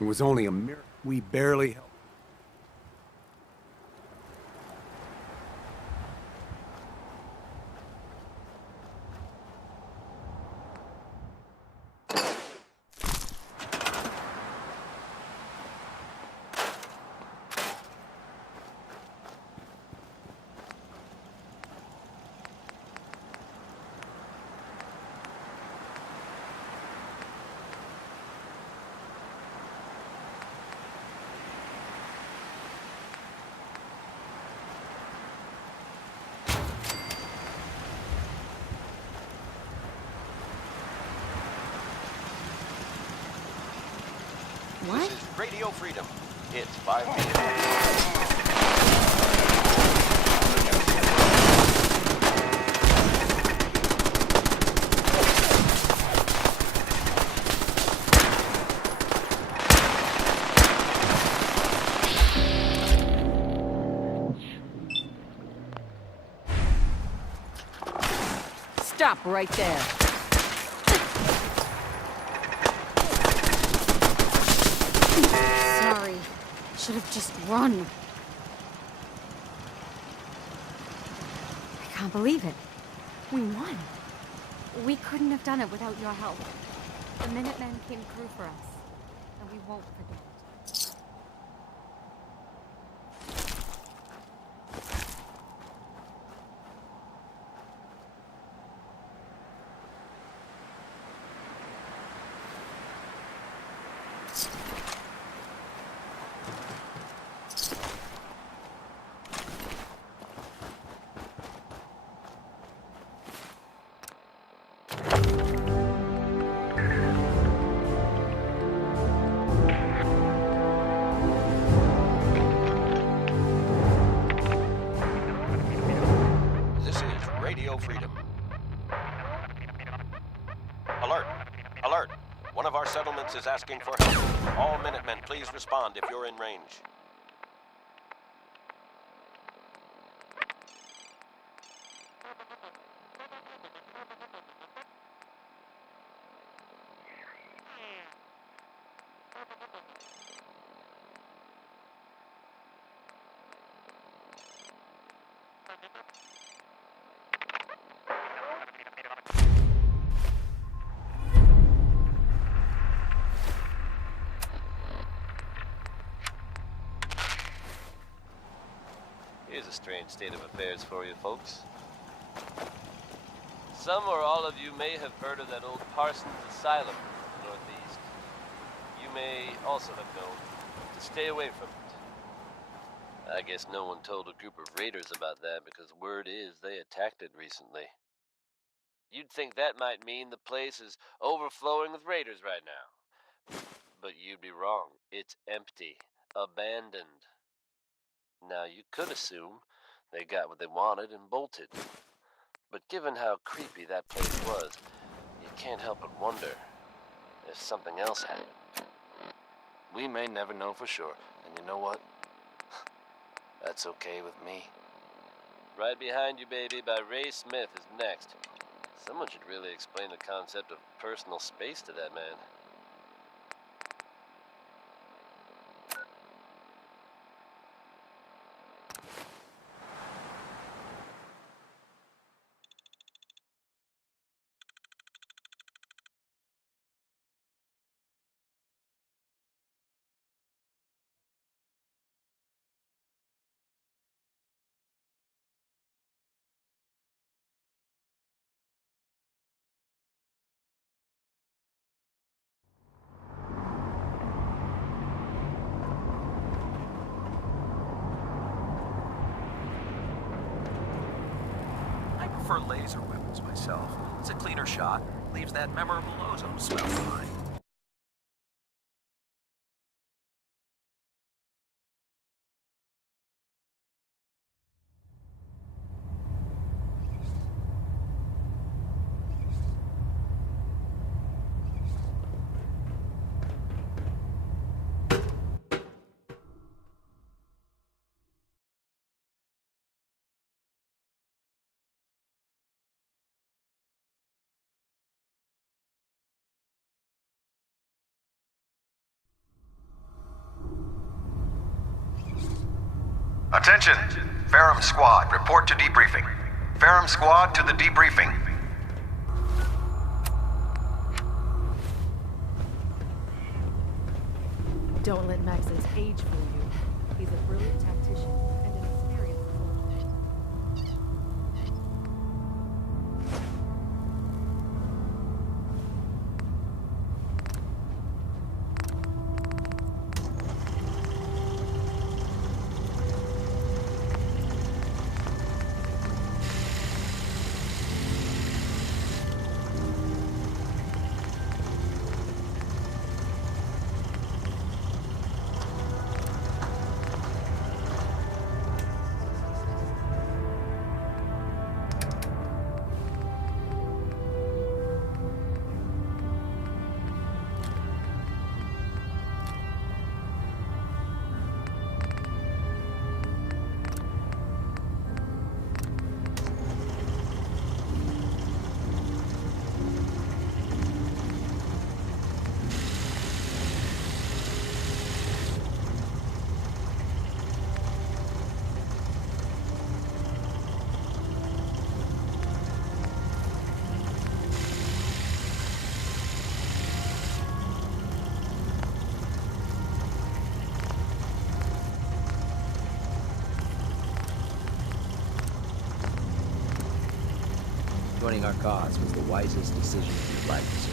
It was only a miracle. We barely helped. What? This is Radio Freedom. It's 5 p.m. Stop right there. Sorry. Should have just run. I can't believe it. We won. We couldn't have done it without your help. The Minutemen came through for us, and we won't forget it. This is Radio Freedom. Alert! Alert! One of our settlements is asking for help. All Minutemen, please respond if you're in range. Here's a strange state of affairs for you folks. Some or all of you may have heard of that old Parsons Asylum in the Northeast. You may also have known to stay away from it. I guess no one told a group of raiders about that because word is they attacked it recently. You'd think that might mean the place is overflowing with raiders right now. But you'd be wrong. It's empty. Abandoned. Now, you could assume they got what they wanted and bolted. But given how creepy that place was, you can't help but wonder if something else happened. We may never know for sure, and you know what? That's okay with me. Right Behind You, Baby by Ray Smith is next. Someone should really explain the concept of personal space to that man. I prefer laser weapons myself. It's a cleaner shot, leaves that memorable ozone smell behind. Attention! Ferrum Squad, report to debriefing. Ferrum Squad to the debriefing. Don't let Max's age fool you. He's a brilliant tactician and an experienced soldier. Joining our cause was the wisest decision of your life, sir.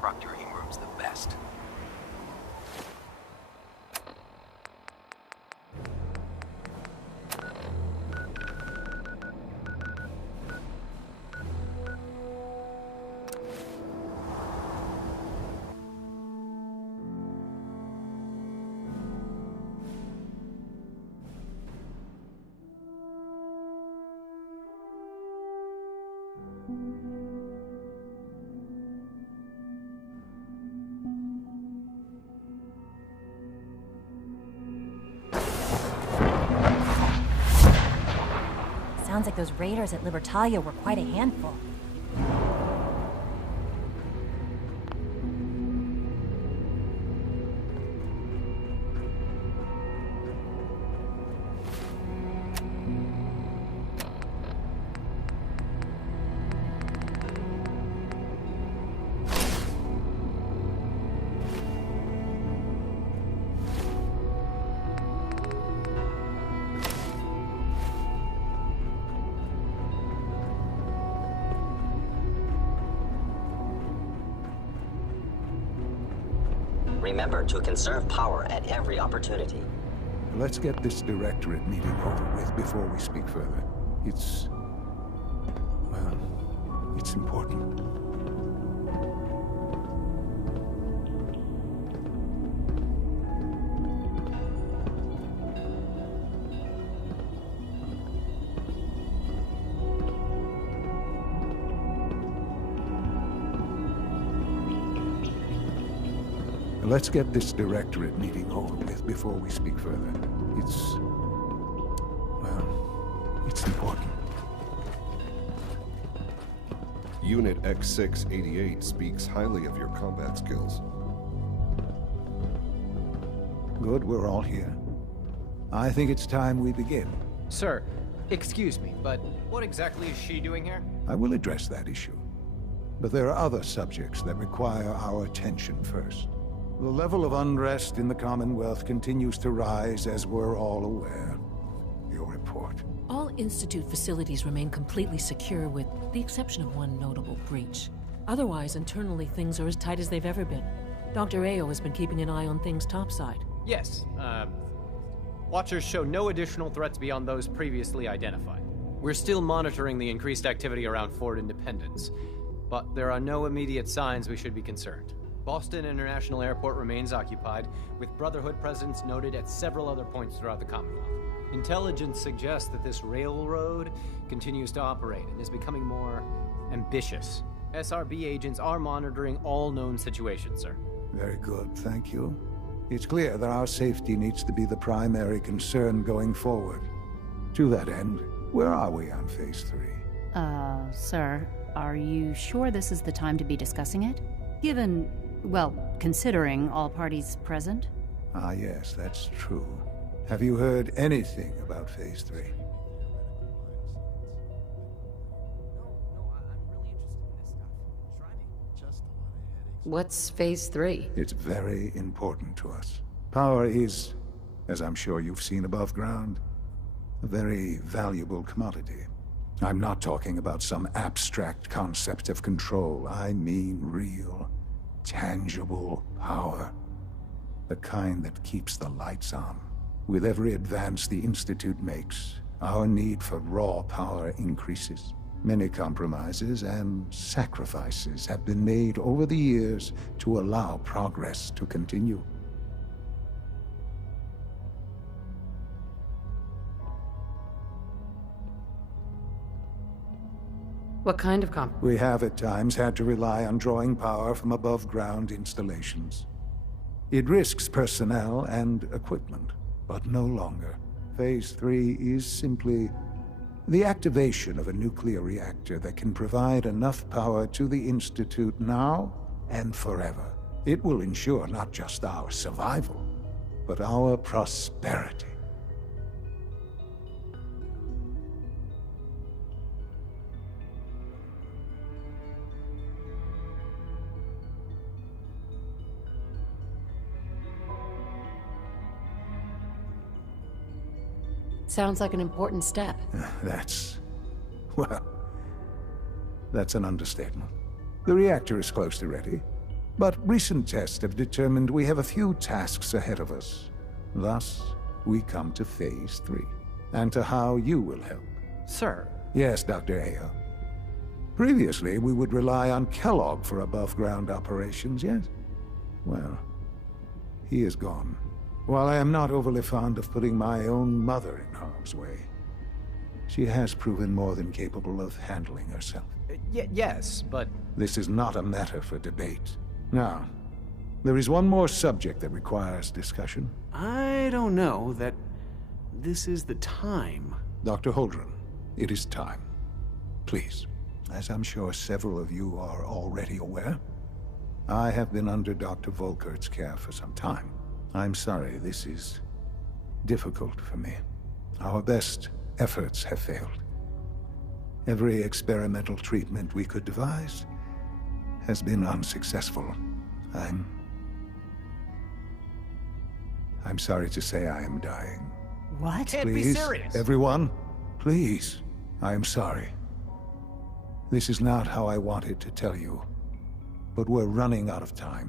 Proctor Ingram's the best. Sounds like those raiders at Libertalia were quite a handful. Remember to conserve power at every opportunity. Let's get this directorate meeting over with before we speak further. It's important. let's get this directorate meeting over with before we speak further. It's... well, it's important. Unit X688 speaks highly of your combat skills. Good, we're all here. I think it's time we begin. Sir, excuse me, but what exactly is she doing here? I will address that issue. But there are other subjects that require our attention first. The level of unrest in the Commonwealth continues to rise, as we're all aware. Your report. All Institute facilities remain completely secure with the exception of one notable breach. Otherwise, internally, things are as tight as they've ever been. Dr. Ao has been keeping an eye on things topside. Yes, Watchers show no additional threats beyond those previously identified. We're still monitoring the increased activity around Fort Independence, but there are no immediate signs we should be concerned. Boston International Airport remains occupied, with Brotherhood presence noted at several other points throughout the Commonwealth. Intelligence suggests that this railroad continues to operate and is becoming more ambitious. SRB agents are monitoring all known situations, sir. Very good, thank you. It's clear that our safety needs to be the primary concern going forward. To that end, where are we on Phase 3? Sir, are you sure this is the time to be discussing it? Given, well, considering all parties present? Ah, yes, that's true. Have you heard anything about Phase 3? What's Phase 3? It's very important to us. Power is, as I'm sure you've seen above ground, a very valuable commodity. I'm not talking about some abstract concept of control. I mean real, tangible power. The kind that keeps the lights on. With every advance the Institute makes, our need for raw power increases. Many compromises and sacrifices have been made over the years to allow progress to continue. What kind of We have at times had to rely on drawing power from above-ground installations. It risks personnel and equipment, but no longer. Phase 3 is simply the activation of a nuclear reactor that can provide enough power to the Institute now and forever. It will ensure not just our survival, but our prosperity. Sounds like an important step. That's an understatement. The reactor is close to ready, but recent tests have determined we have a few tasks ahead of us. Thus, we come to Phase 3, and to how you will help. Sir? Yes, Dr. Ao. Previously, we would rely on Kellogg for above-ground operations, yes? Well, he is gone. While I am not overly fond of putting my own mother in harm's way, she has proven more than capable of handling herself. Yes, but... This is not a matter for debate. Now, there is one more subject that requires discussion. I don't know that this is the time. Dr. Holdren, it is time. Please, as I'm sure several of you are already aware, I have been under Dr. Volkert's care for some time. I'm sorry, this is difficult for me. Our best efforts have failed. Every experimental treatment we could devise has been unsuccessful. I'm sorry to say I am dying. What? Can't be serious. Everyone, please. I am sorry. This is not how I wanted to tell you, but we're running out of time.